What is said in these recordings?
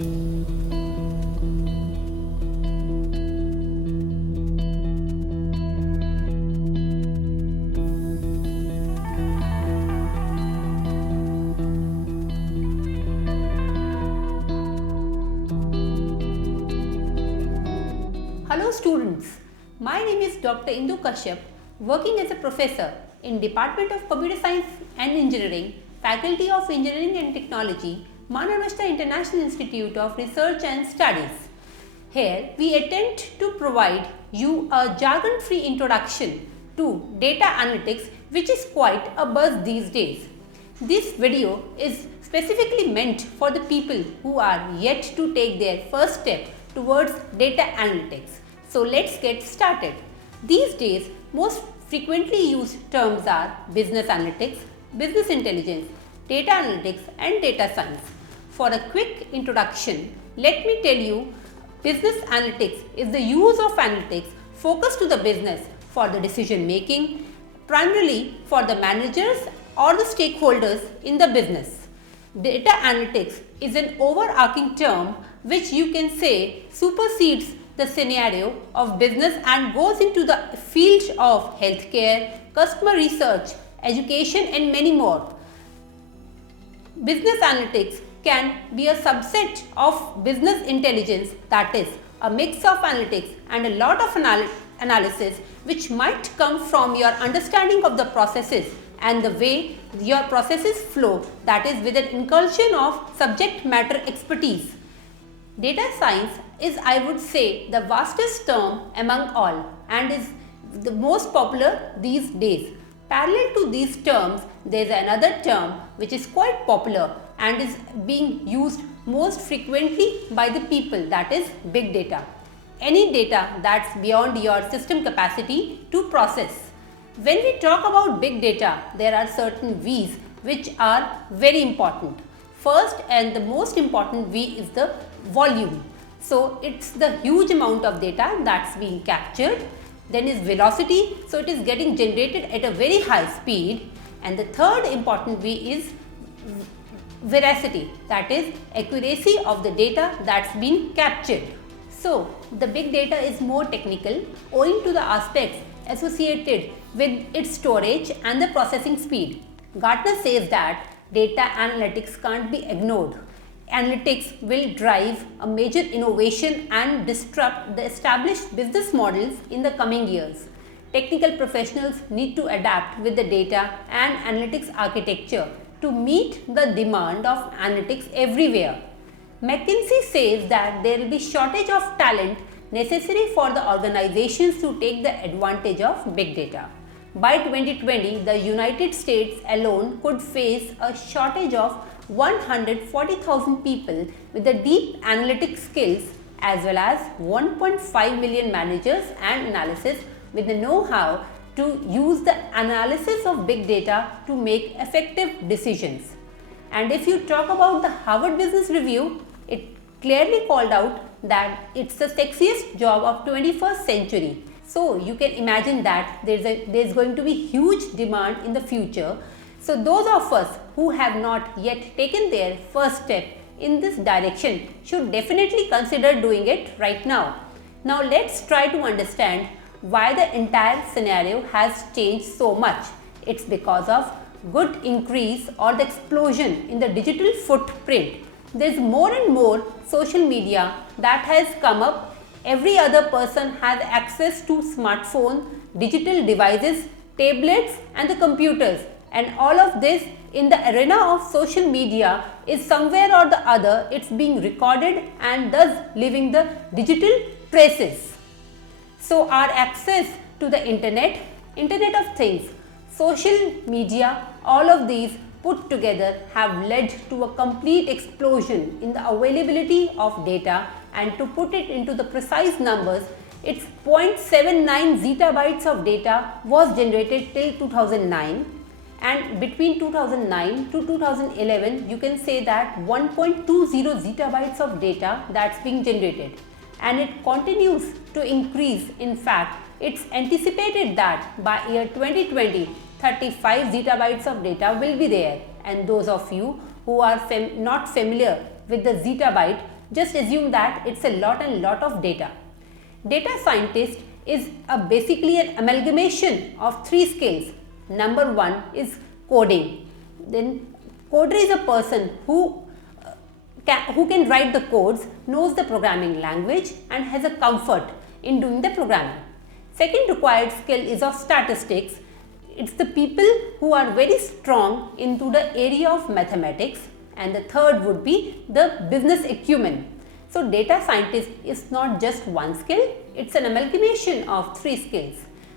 Hello students, my name is Dr. Indu Kashyap, working as a professor in Department of Computer Science and Engineering, Faculty of Engineering and Technology, Maharashtra International Institute of Research and Studies. Here we attempt to provide you a jargon-free introduction to data analytics, which is quite a buzz these days. This video is specifically meant for the people who are yet to take their first step towards data analytics. So let's get started. These days, most frequently used terms are business analytics, business intelligence, data analytics and data science. For a quick introduction, let me tell you, business analytics is the use of analytics focused to the business for the decision making, primarily for the managers or the stakeholders in the business. Data analytics is an overarching term which you can say supersedes the scenario of business and goes into the field of healthcare, customer research, education and many more. Business analytics can be a subset of business intelligence, that is a mix of analytics and a lot of analysis which might come from your understanding of the processes and the way your processes flow, that is with an incursion of subject matter expertise. Data science is, I would say, the vastest term among all and is the most popular these days. Parallel to these terms, there is another term which is quite popular and is being used most frequently by the people, that is big data. Any data that's beyond your system capacity to process. When we talk about big data, there are certain V's which are very important. First and the most important V is the volume. So it's the huge amount of data that's being captured. Then is velocity, so it is getting generated at a very high speed. And the third important V is veracity, that is accuracy of the data that's been captured. So the big data is more technical owing to the aspects associated with its storage and the processing speed. Gartner says that data analytics can't be ignored. Analytics will drive a major innovation and disrupt the established business models in the coming years. Technical professionals need to adapt with the data and analytics architecture to meet the demand of analytics everywhere. McKinsey says that there will be shortage of talent necessary for the organizations to take the advantage of big data. By 2020, the United States alone could face a shortage of 140,000 people with the deep analytic skills as well as 1.5 million managers and analysts with the know-how to use the analysis of big data to make effective decisions. And if you talk about the Harvard Business Review, it clearly called out that it's the sexiest job of 21st century. So you can imagine that there's going to be huge demand in the future. So those of us who have not yet taken their first step in this direction should definitely consider doing it right now. Now let's try to understand why the entire scenario has changed so much. It's because of good increase or the explosion in the digital footprint. There's more and more social media that has come up. Every other person has access to smartphone, digital devices, tablets and the computers, and all of this in the arena of social media is somewhere or the other it's being recorded and thus leaving the digital traces. So our access to the internet of things, social media, all of these put together have led to a complete explosion in the availability of data, and to put it into the precise numbers, it's 0.79 zettabytes of data was generated till 2009, and between 2009 to 2011 you can say that 1.20 zettabytes of data that's being generated, and it continues to increase. In fact, it's anticipated that by year 2020 35 zettabytes of data will be there, and those of you who are not familiar with the zettabyte, Just assume that it's a lot and lot of data. Data scientist is basically an amalgamation of three skills. Number one is coding. Then coder is a person who can write the codes, knows the programming language and has a comfort in doing the programming. Second required skill is of statistics. It's the people who are very strong into the area of mathematics, and the third would be the business acumen. So data scientist is not just one skill, it's an amalgamation of three skills: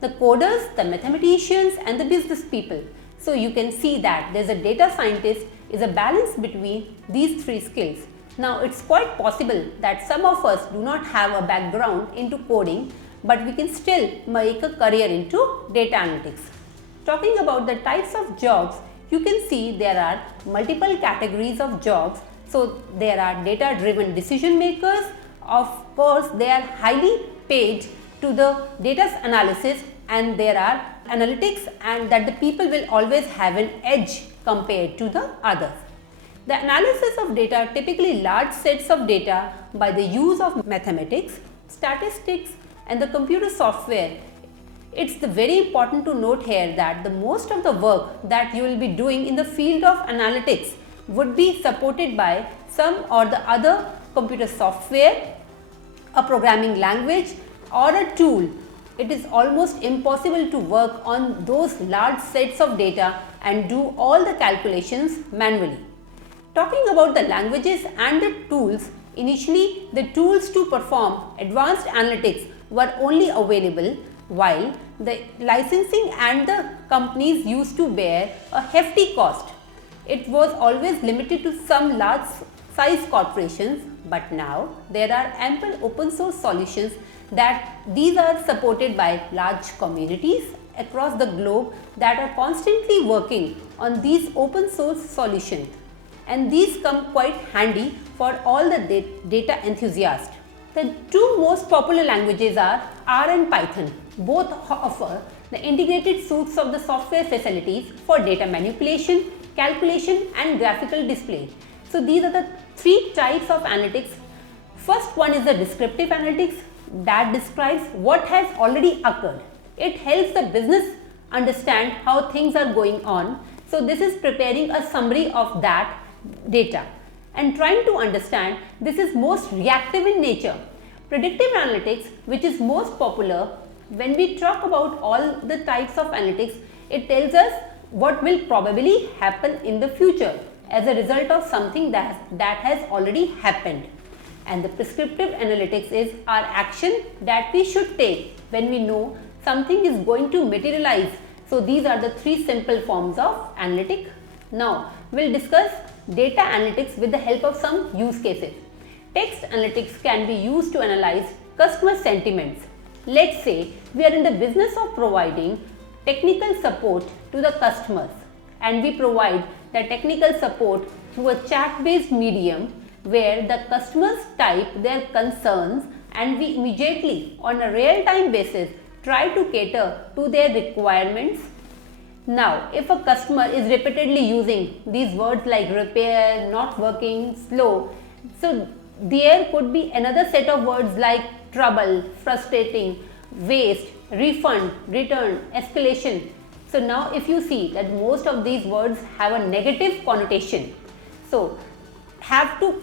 the coders, the mathematicians and the business people. So you can see that there's a data scientist is a balance between these three skills. Now it's quite possible that some of us do not have a background into coding, but we can still make a career into data analytics. Talking about the types of jobs, you can see there are multiple categories of jobs. So there are data driven decision makers. Of course, they are highly paid to the data analysis, and there are analytics, and that the people will always have an edge compared to the others. The analysis of data, typically large sets of data by the use of mathematics, statistics and the computer software. It's very important to note here that the most of the work that you will be doing in the field of analytics would be supported by some or the other computer software, a programming language or a tool. It is almost impossible to work on those large sets of data and do all the calculations manually. Talking about the languages and the tools, initially the tools to perform advanced analytics were only available, while the licensing and the companies used to bear a hefty cost. It was always limited to some large size corporations, but now there are ample open source solutions that these are supported by large communities across the globe that are constantly working on these open source solutions, and these come quite handy for all the data enthusiasts. The two most popular languages are R and Python. Both offer the integrated suites of the software facilities for data manipulation, calculation and graphical display. So these are the three types of analytics. First one is the descriptive analytics that describes what has already occurred. It helps the business understand how things are going on. So this is preparing a summary of that data and trying to understand. This is most reactive in nature. Predictive analytics, which is most popular, when we talk about all the types of analytics, it tells us what will probably happen in the future as a result of something that has already happened. And the prescriptive analytics is our action that we should take when we know something is going to materialize. So these are the three simple forms of analytic. Now we'll discuss data analytics with the help of some use cases. Text analytics can be used to analyze customer sentiments. Let's say we are in the business of providing technical support to the customers, and we provide the technical support through a chat-based medium where the customers type their concerns and we immediately on a real-time basis try to cater to their requirements. Now, if a customer is repeatedly using these words like repair, not working, slow, so there could be another set of words like trouble, frustrating, waste, refund, return, escalation. So now if you see that most of these words have a negative connotation, so have to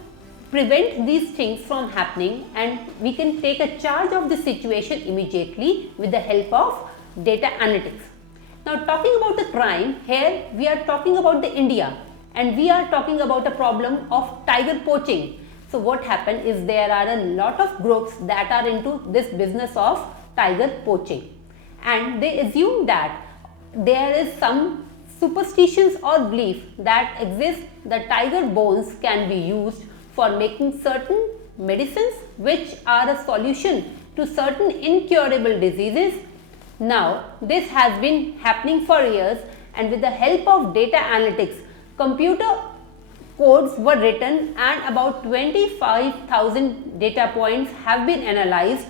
prevent these things from happening, and we can take a charge of the situation immediately with the help of data analytics. Now talking about the crime, here we are talking about the India, and we are talking about a problem of tiger poaching. So what happened is there are a lot of groups that are into this business of tiger poaching, and they assume that there is some superstitions or belief that exists that tiger bones can be used for making certain medicines which are a solution to certain incurable diseases. Now this has been happening for years, and with the help of data analytics, computer codes were written and about 25,000 data points have been analyzed,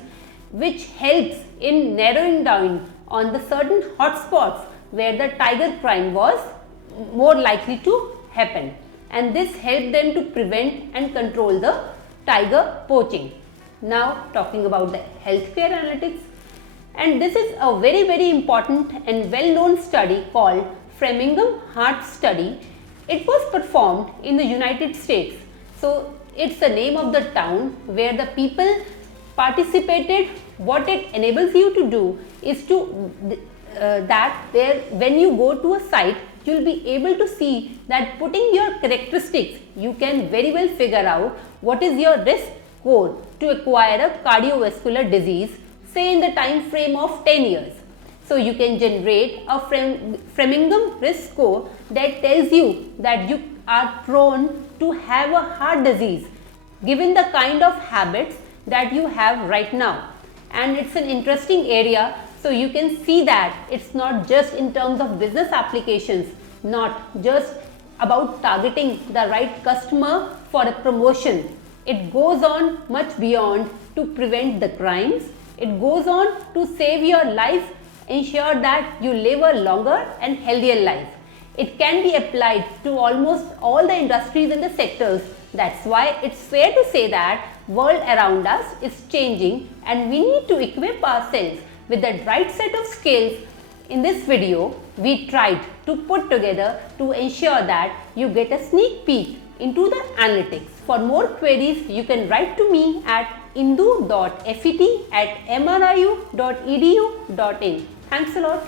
which helps in narrowing down on the certain hotspots where the tiger crime was more likely to happen, and this helped them to prevent and control the tiger poaching. Now talking about the healthcare analytics, and this is a very important and well known study called Framingham Heart Study. It was performed in the United States. So it's the name of the town where the people participated. What it enables you to do is to when you go to a site, you will be able to see that putting your characteristics, you can very well figure out what is your risk score to acquire a cardiovascular disease, say in the time frame of 10 years. So you can generate a Framingham risk score that tells you that you are prone to have a heart disease given the kind of habits that you have right now. And it's an interesting area, so you can see that it's not just in terms of business applications, not just about targeting the right customer for a promotion. It goes on much beyond to prevent the crimes. It goes on to save your life, ensure that you live a longer and healthier life. It can be applied to almost all the industries and the sectors. That's why it's fair to say that world around us is changing and we need to equip ourselves with the right set of skills. In this video, we tried to put together to ensure that you get a sneak peek into the analytics. For more queries, you can write to me at indu.fet@mriu.edu.in. Thanks a lot.